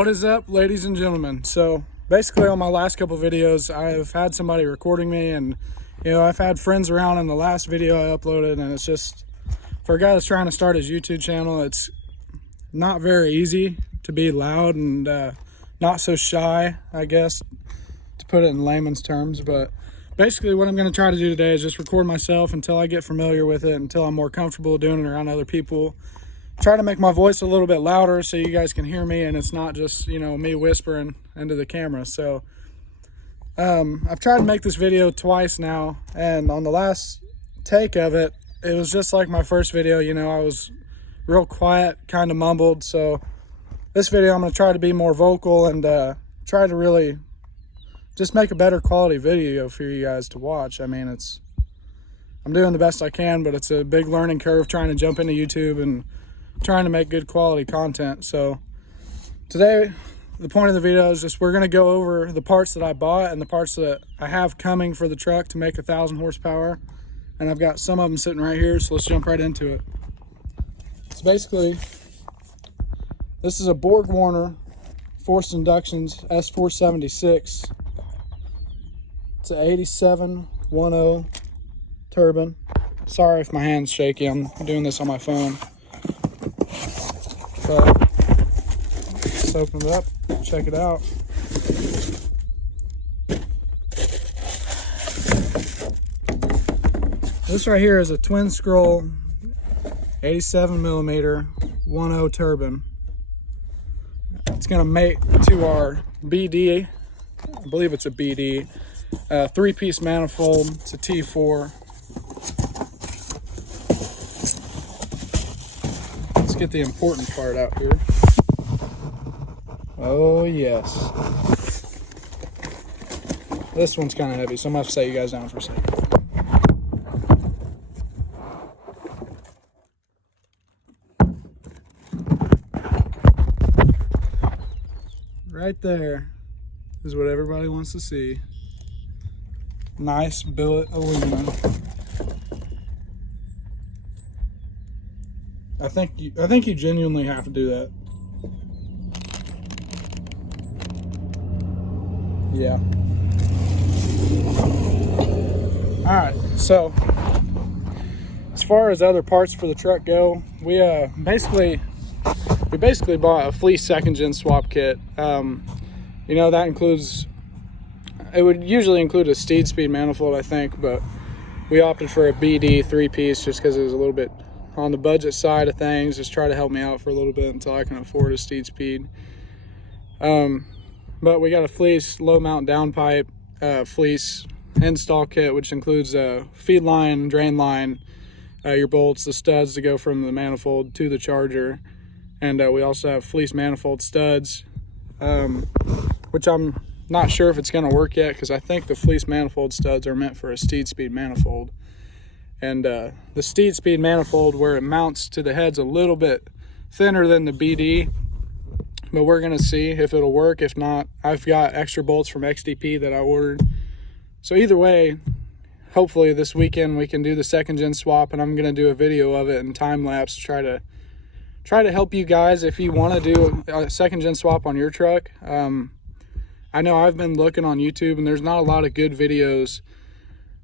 What is up, ladies and gentlemen? So basically on my last couple videos, I've had somebody recording me, and I've had friends around in the last video I uploaded, and it's just, for a guy that's trying to start his YouTube channel, it's not very easy to be loud and not so shy, I guess, to put it in layman's terms. But basically what I'm going to try to do today is just record myself until I get familiar with it, until I'm more comfortable doing it around other people. Try to make my voice a little bit louder so you guys can hear me, and it's not just me whispering into the camera. So I've tried to make this video twice now, and on the last take of it, it was just like my first video. I was real quiet, kind of mumbled. So this video I'm going to try to be more vocal and try to really just make a better quality video for you guys to watch. I mean, I'm doing the best I can, but it's a big learning curve trying to jump into YouTube and trying to make good quality content. So today, the point of the video is just we're going to go over the parts that I bought and the parts that I have coming for the truck to make 1,000 horsepower. And I've got some of them sitting right here, so let's jump right into it. So basically, this is a Borg Warner Forced Inductions S476. It's an 8710 turbine. Sorry if my hand's shaky, I'm doing this on my phone. But let's open it up, check it out. This right here is a twin scroll 87mm 10 turbine. It's gonna mate to our BD, I believe it's a BD, 3-piece manifold. It's a T4. Let's get the important part out here. Oh yes. This one's kind of heavy, so I'm gonna have to set you guys down for a second. Right there is what everybody wants to see. Nice billet aluminum. I think you genuinely have to do that. Yeah. All right. So as far as other parts for the truck go, we basically bought a fleece second gen swap kit. That includes, it would usually include a steed speed manifold, I think, but we opted for a BD 3-piece just because it was a little bit on the budget side of things. Just try to help me out for a little bit until I can afford a steed speed. But we got a fleece low mount downpipe, fleece install kit, which includes a feed line, drain line, your bolts, the studs to go from the manifold to the charger. And we also have fleece manifold studs, which I'm not sure if it's going to work yet, because I think the fleece manifold studs are meant for a steed speed manifold. And the steed speed manifold, where it mounts to the head's a little bit thinner than the BD, but we're going to see if it'll work. If not, I've got extra bolts from XDP that I ordered. So either way, hopefully this weekend we can do the second gen swap, and I'm going to do a video of it in time lapse to try to help you guys if you want to do a second gen swap on your truck. I know I've been looking on YouTube, and there's not a lot of good videos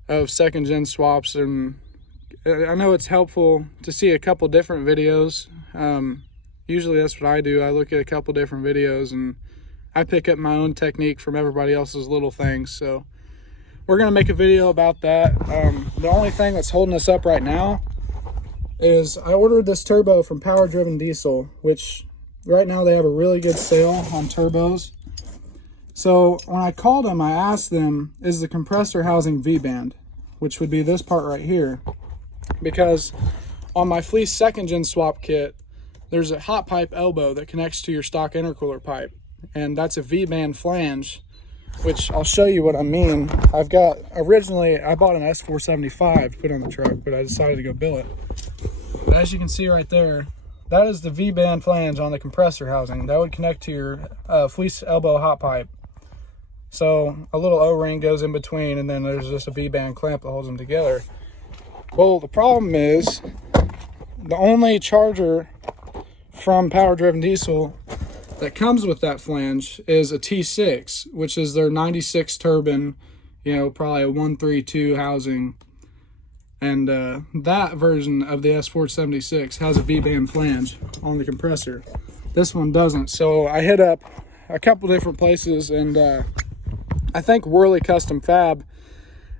of second gen swaps, and I know it's helpful to see a couple different videos. Usually that's what I do. I look at a couple different videos and I pick up my own technique from everybody else's little things. So we're going to make a video about that. The only thing that's holding us up right now is I ordered this turbo from Power Driven Diesel, which right now they have a really good sale on turbos. So when I called them, I asked them, is the compressor housing V-band, which would be this part right here, because on my fleece second gen swap kit, there's a hot pipe elbow that connects to your stock intercooler pipe, and that's a V-band flange, which I'll show you what I mean. Originally I bought an S475 to put on the truck, but I decided to go billet. But as you can see right there, that is the V-band flange on the compressor housing. That would connect to your fleece elbow hot pipe. So a little O-ring goes in between, and then there's just a V-band clamp that holds them together. Well, the problem is the only charger from Power Driven Diesel that comes with that flange is a T6, which is their 96 turbine, you know, probably a 132 housing. And that version of the S476 has a V-band flange on the compressor. This one doesn't. So I hit up a couple different places, and I think Worley Custom Fab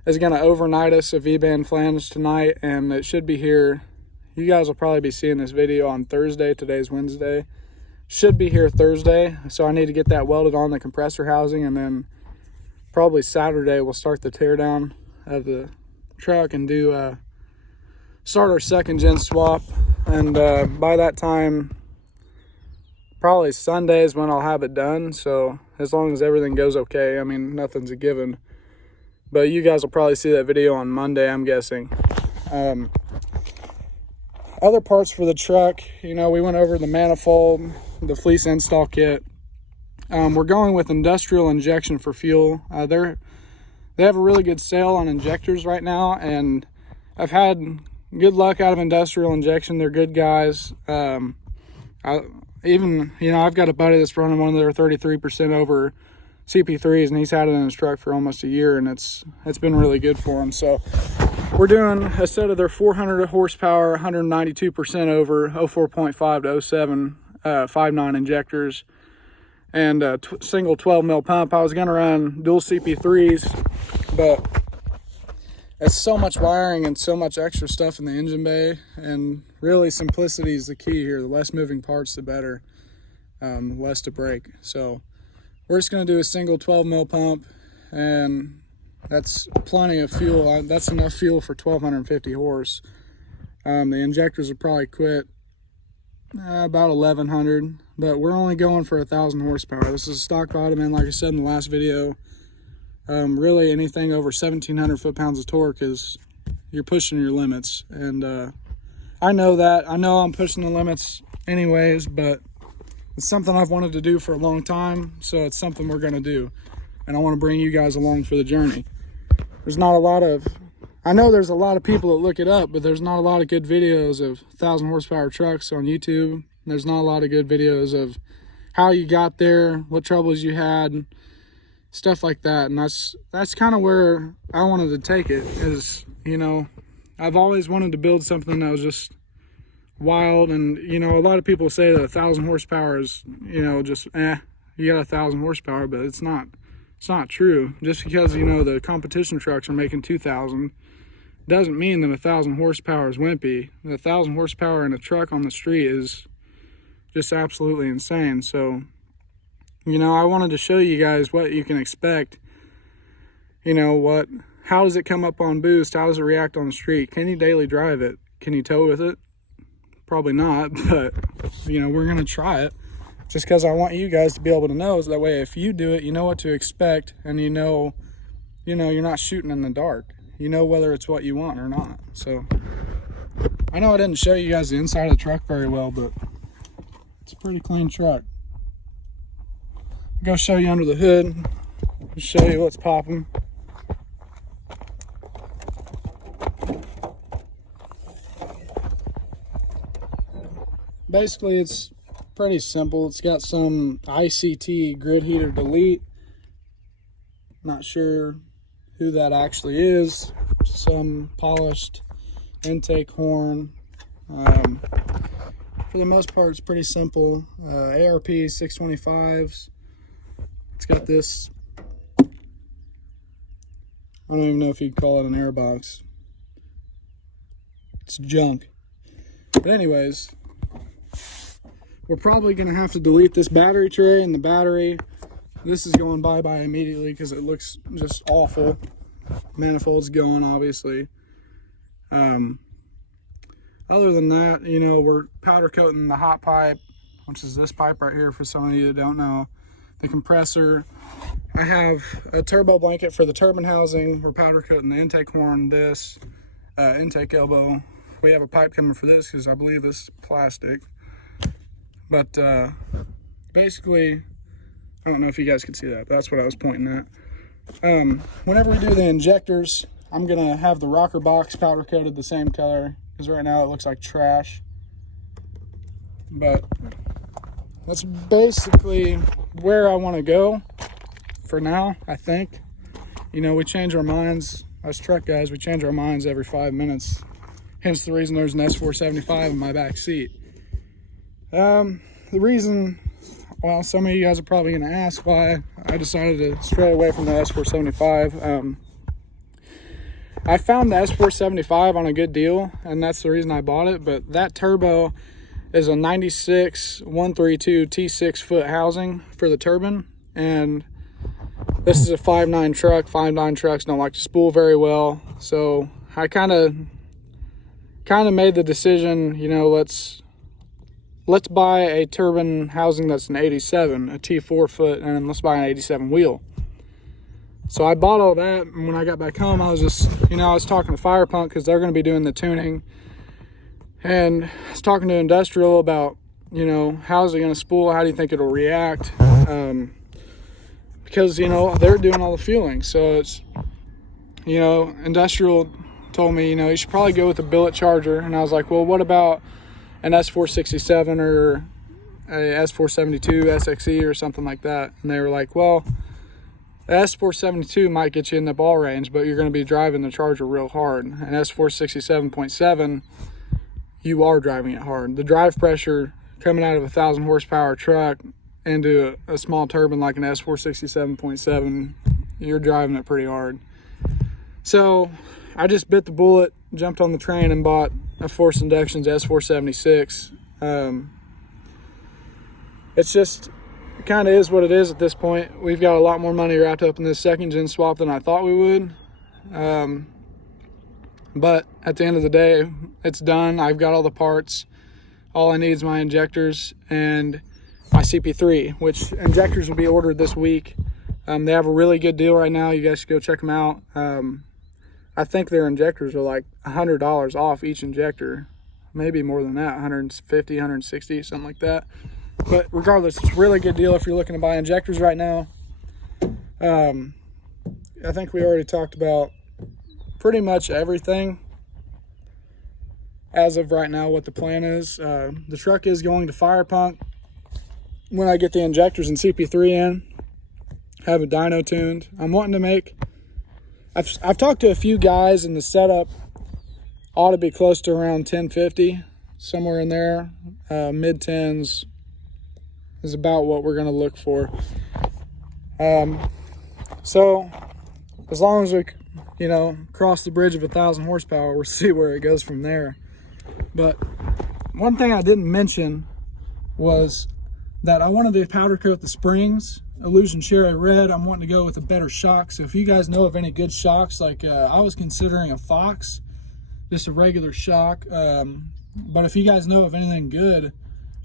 is going to overnight us a V-band flange tonight, and it should be here. You guys will probably be seeing this video on Thursday. Today's Wednesday. Should be here Thursday, so I need to get that welded on the compressor housing, and then probably Saturday we'll start the teardown of the truck and do start our second gen swap. And by that time, probably Sunday is when I'll have it done. So as long as everything goes okay, I mean, nothing's a given, but you guys will probably see that video on Monday, I'm guessing. Other parts for the truck, you know, we went over the manifold, the fleece install kit. We're going with industrial injection for fuel. They have a really good sale on injectors right now, and I've had good luck out of industrial injection. They're good guys. Even, you know, I've got a buddy that's running one of their 33% over CP3s, and he's had it in his truck for almost a year, and it's been really good for him. So we're doing a set of their 400 horsepower, 192% over 04.5 to 07 5.9 injectors, and a single 12 mil pump. I was going to run dual CP3s, but it's so much wiring and so much extra stuff in the engine bay, and really simplicity is the key here. The less moving parts, the better, less to break. So we're just going to do a single 12 mil pump, and that's plenty of fuel. That's enough fuel for 1,250 horse. The injectors will probably quit about 1,100, but we're only going for 1,000 horsepower. This is a stock bottom end, like I said in the last video. Really anything over 1,700 foot-pounds of torque is, you're pushing your limits, and I know that. I know I'm pushing the limits anyways, but it's something I've wanted to do for a long time, so it's something we're going to do, and I want to bring you guys along for the journey. There's not a lot of, I know there's a lot of people that look it up, but there's not a lot of good videos of 1,000 horsepower trucks on YouTube. There's not a lot of good videos of how you got there, what troubles you had, stuff like that. And that's kind of where I wanted to take it, is, you know, I've always wanted to build something that was just wild. And, you know, a lot of people say that 1,000 horsepower is, you know, just, you got 1,000 horsepower, but it's not true. Just because, you know, the competition trucks are making 2,000 doesn't mean that 1,000 horsepower is wimpy. 1,000 horsepower in a truck on the street is just absolutely insane. So, you know, I wanted to show you guys what you can expect. You know, how does it come up on boost? How does it react on the street? Can you daily drive it? Can you tow with it? Probably not, but, you know, we're going to try it. Just because I want you guys to be able to know, so that way if you do it, you know what to expect, and you know, you're not shooting in the dark. You know whether it's what you want or not. So I know I didn't show you guys the inside of the truck very well, but it's a pretty clean truck. I'll go show you under the hood, just show you what's popping. Basically, it's pretty simple. It's got some ICT grid heater delete. Not sure who that actually is. Some polished intake horn. For the most part, it's pretty simple. ARP 625s. It's got this, I don't even know if you'd call it an air box. It's junk. But anyways, we're probably going to have to delete this battery tray and the battery. This is going bye-bye immediately because it looks just awful. Manifold's going, obviously. Other than that, you know, we're powder coating the hot pipe, which is this pipe right here for some of you that don't know. The compressor. I have a turbo blanket for the turbine housing. We're powder coating the intake horn, this intake elbow. We have a pipe coming for this because I believe this is plastic. But basically, I don't know if you guys can see that, but that's what I was pointing at. Whenever we do the injectors, I'm going to have the rocker box powder coated the same color, because right now it looks like trash. But that's basically where I want to go for now, I think. You know, we change our minds. Us truck guys, we change our minds every 5 minutes. Hence the reason there's an S475 in my back seat. The reason, well, some of you guys are probably going to ask why I decided to stray away from the S475. I found the S475 on a good deal, and that's the reason I bought it. But that turbo is a 96 132 T6 foot housing for the turbine, and this is a 5.9 truck. 5.9 trucks don't like to spool very well, so I kind of made the decision, you know, let's buy a turbine housing that's an 87, a T4 foot, and let's buy an 87 wheel. So I bought all that, and when I got back home, I was just, you know, I was talking to Fire Punk because they're going to be doing the tuning, and I was talking to Industrial about, you know, how's it going to spool? How do you think it'll react? Because, you know, they're doing all the fueling, so it's, you know, Industrial told me, you know, you should probably go with a billet charger, and I was like, well, what about an S467 or a S472 SXE or something like that? And they were like, well, the S472 might get you in the ball range, but you're going to be driving the Charger real hard. And S467.7, you are driving it hard. The drive pressure coming out of a 1,000 horsepower truck into a small turbine like an S467.7, you're driving it pretty hard. So I just bit the bullet, jumped on the train, and bought a Force Inductions S476. It's just, it kind of is what it is at this point. We've got a lot more money wrapped up in this second gen swap than I thought we would. But at the end of the day, it's done. I've got all the parts. All I need is my injectors and my CP3, which injectors will be ordered this week. They have a really good deal right now. You guys should go check them out. I think their injectors are like $100 off each injector, maybe more than that, 150, 160, something like that. But regardless, it's a really good deal if you're looking to buy injectors right now. I think we already talked about pretty much everything as of right now, what the plan is. The truck is going to Fire Punk when I get the injectors and CP3 in, have a dyno tuned. I'm wanting to make, I've talked to a few guys, and the setup ought to be close to around 1050, somewhere in there. Mid 10s is about what we're going to look for. So as long as we, you know, cross the bridge of 1,000 horsepower, we'll see where it goes from there. But one thing I didn't mention was that I wanted to powder coat the springs Illusion Cherry Red. I'm wanting to go with a better shock. So if you guys know of any good shocks, like I was considering a Fox, just a regular shock. But if you guys know of anything good,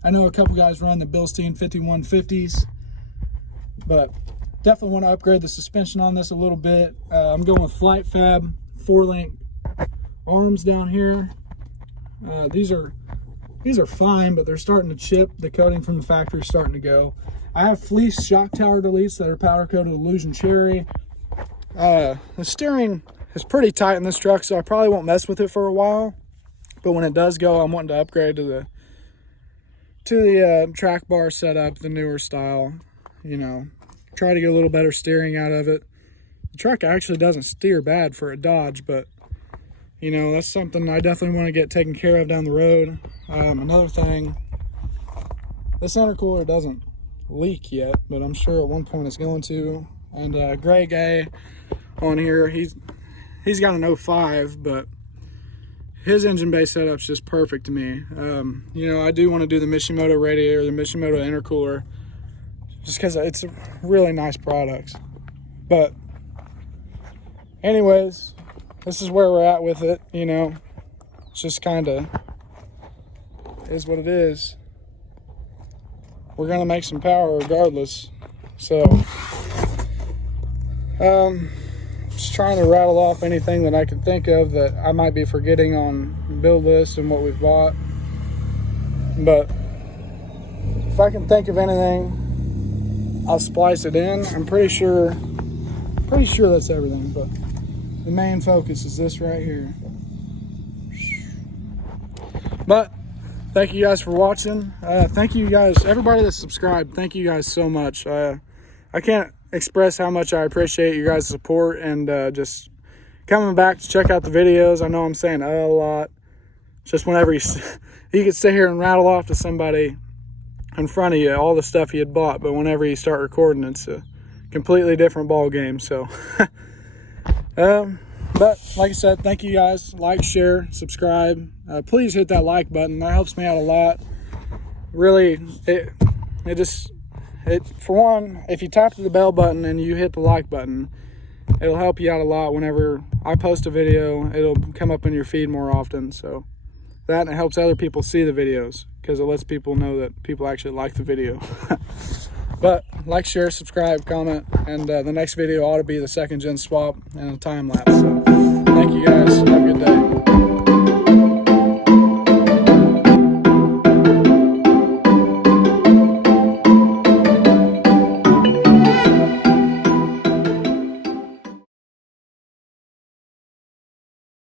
I know a couple guys run the Bilstein 5150s, but definitely want to upgrade the suspension on this a little bit. I'm going with Flight Fab 4-link arms down here. These are fine, but they're starting to chip. The coating from the factory is starting to go. I have fleece shock tower deletes that are powder coated Illusion Cherry. The steering is pretty tight in this truck, so I probably won't mess with it for a while. But when it does go, I'm wanting to upgrade to the track bar setup, the newer style. You know, try to get a little better steering out of it. The truck actually doesn't steer bad for a Dodge, but you know, that's something I definitely want to get taken care of down the road. Another thing, this intercooler doesn't leak yet, but I'm sure at one point it's going to. And Greg A on here, he's got an 05, but his engine bay setup's just perfect to me. You know, I do want to do the Mishimoto radiator, the Mishimoto intercooler, just because it's a really nice product. But anyways, this is where we're at with it. You know, it's just kind of is what it is. We're gonna make some power regardless. So just trying to rattle off anything that I can think of that I might be forgetting on build list and what we've bought. But if I can think of anything, I'll splice it in. I'm pretty sure that's everything, but the main focus is this right here. But thank you guys for watching. Thank you guys, everybody that subscribed. Thank you guys so much. I can't express how much I appreciate you guys' support and just coming back to check out the videos. I know I'm saying a lot. Just whenever you could sit here and rattle off to somebody in front of you all the stuff you had bought, but whenever you start recording, it's a completely different ball game. So but like I said, thank you guys. Like, share, subscribe. Please hit that like button. That helps me out a lot. Really, for one, if you tap the bell button and you hit the like button, it'll help you out a lot. Whenever I post a video, it'll come up in your feed more often. So that, and it helps other people see the videos because it lets people know that people actually like the video. But like, share, subscribe, comment, and the next video ought to be the 2nd gen swap and a time lapse. So thank you guys. Have a good day.